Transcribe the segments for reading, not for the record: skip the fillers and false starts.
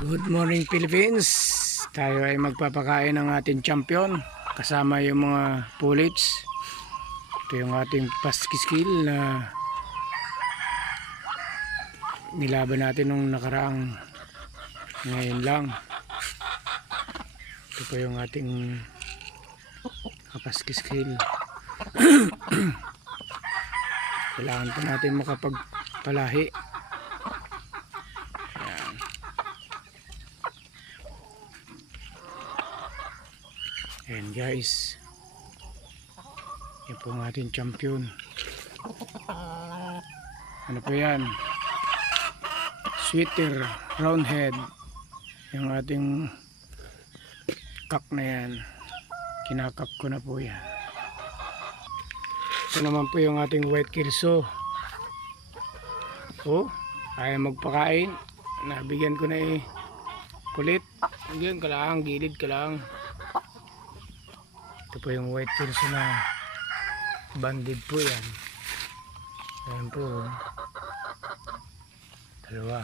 Good morning Philippines. Tayo ay magpapakain ng ating champion kasama yung mga pullets. Ito yung ating paskiskil na nilaban natin nung nakaraang ngayon lang. Ito po yung ating paskiskil. Kailangan pa natin makapagpalahi. Ayan guys, yan po ang ating champion. Ano po yan? Sweater, roundhead. Yung ating kak na yan, kinakak ko na po yan. Ito naman po yung ating white kirso. Oh, ayaw magpakain. Nabigyan ko na kulit. Hanggang ka lang, gilid ka lang. Ito po yung white kirso na banded po yan. Ayan po. Dalawa.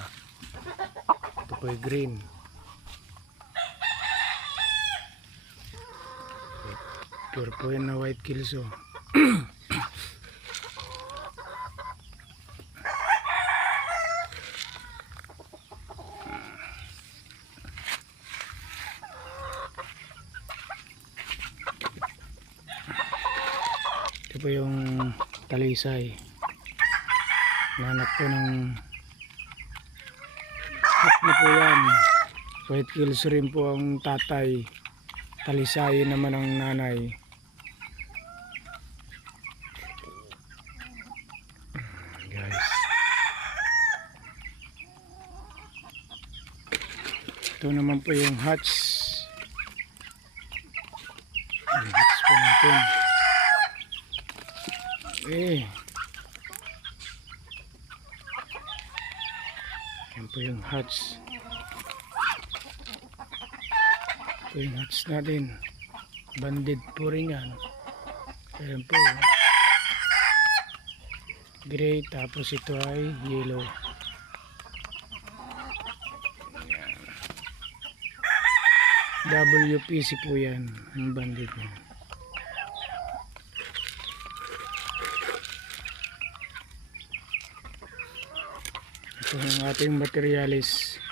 Ito po yung green. Pure po yan na white kirso. Ito po yung talisay. Nanak po ng hap na po yan. White kills rin po ang tatay. Talisay naman ang nanay. Guys. Ito naman po yung hatch. Yung hatch po natin. Yan po yung hatch. Ito yung hatch natin. Banded po rin yan. Ayan po. Gray, tapos ito ay yellow. Ayan. WPC po yan. Ang banded niya. Ito ang ating materialis.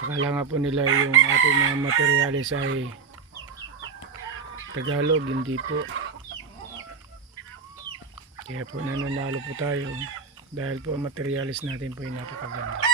Akala nga po nila yung ating mga materialis ay Tagalog, hindi po. Kaya po nananalo po tayo dahil po ang materialis natin po ay napakaganda.